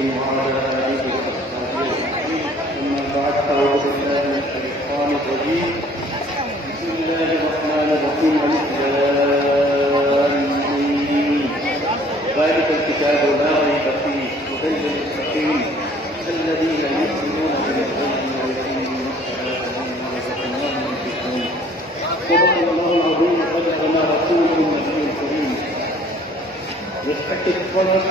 وعلى آله وصحبه أجمعين. أما بعد فأعوذ بالله من الشيطان الرجيم. بسم الله الرحمن الرحيم. ذلك الكتاب لا ريب فيه هدى للمتقين الذين يؤمنون بالغيب ويقيمون الصلاة ومما رزقناهم ينفقون. صدق الله العظيم وصدقنا رسوله النبي الكريم. Respected scholars,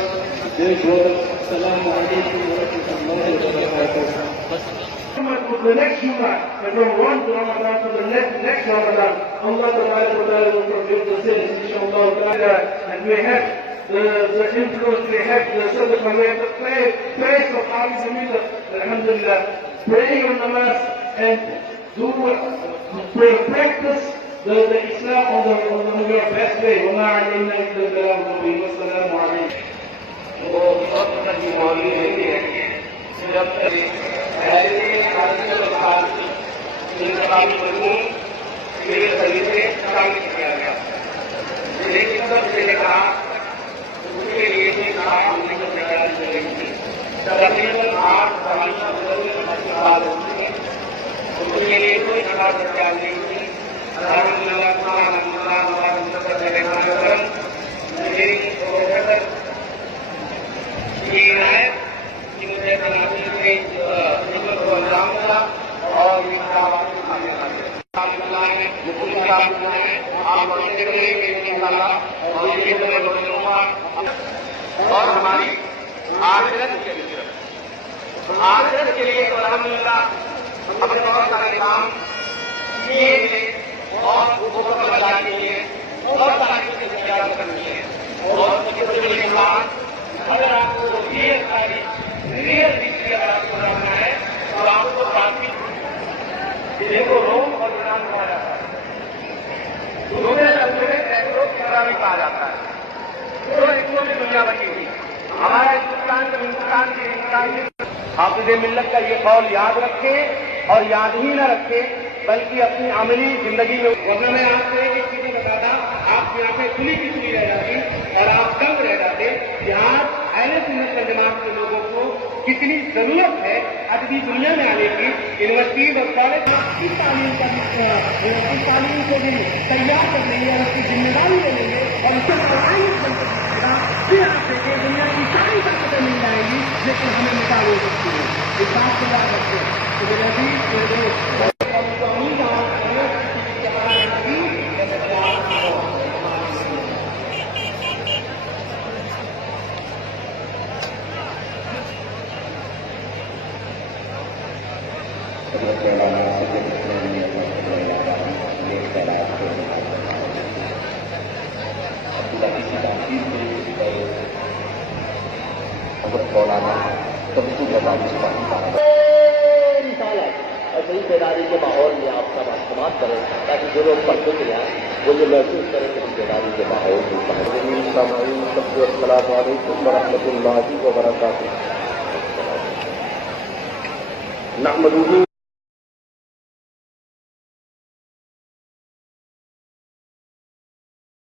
dear brothers, Assalamu alaikum wa rahmatullahi wa barakatuh. To the next Jummah, and from one Ramadan to the next Ramadan, Allah will forgive the sins, inshallah, and we have the influence, we have the sadaqah, we have the praise of Hafiz Millat, alhamdulillah, praying on namaz and practice the Islam on the best way. وَمَا عَلَيْنَا إِلَّا الْبَلَاغُ الْمُبِينُ. وَالسَّلامُ عَلَيْكُم. وہ بہت بڑی موضوع نہیں ہے جب میرے خلیفے شامل کیا گیا، لیکن سب سے نے کہا اس کے لیے بھی کہا ہم نے تیاری کر رہی تھی تقریباً 8 سالہ بدلنے کی بات ہوتی ہے، اس کے لیے کوئی خاص تیار نہیں تھی. یہ ہے کہ مجھے بنانے سے خدمت کو انجام دیا اور اور ہماری آخرت کے لیے تو الحمدللہ ہم نے بہت سارے کام کیے ہیں اور بجانے کے لیے بہت ساری چیزیں تیار کرنی ہے. اور اگر آپ کو ریئل ڈگری اگر آپ کو کرنا ہے تو آپ کو کافی دیکھو روم اور ایران کہا جاتا ہے، دنیا میں کہا جاتا ہے. تو اتنوں کی دنیا بنی ہوئی ہمارا ہندوستان کے حافظ ملت کا یہ قول یاد رکھیں اور یاد ہی نہ رکھیں بلکہ اپنی عملی زندگی میں. ورنہ میں آپ کو ایک چیز بتاتا، آپ کی آنکھیں کھلی کی کھلی رہ جاتی اور آپ کم رہ جاتے. یہاں اہل سنت والجماعت کے لوگوں کو کتنی ضرورت ہے ادبی دنیا میں آنے کی. یونیورسٹیز اور کالج کی تعلیم کو بھی تیار کر لیں گے اور اس کی ذمہ داری لے لیں گے اور اس سے پھر آپ دیکھیں دنیا کی ساری طاقتیں مل جائیں گی لیکن ہمیں مثال ہو سکتی ہے. اس بات کو یاد رکھتے ہیں. اور صحیح بیداری کے ماحول میں آپ سب احتمام کریں تاکہ جو لوگ پڑھتے کے ہیں وہ یہ محسوس کریں کہ ہم بیداری کے ماحول میں السلام علیکم ورحمۃ اللہ وبرکاتہ. نحمدہ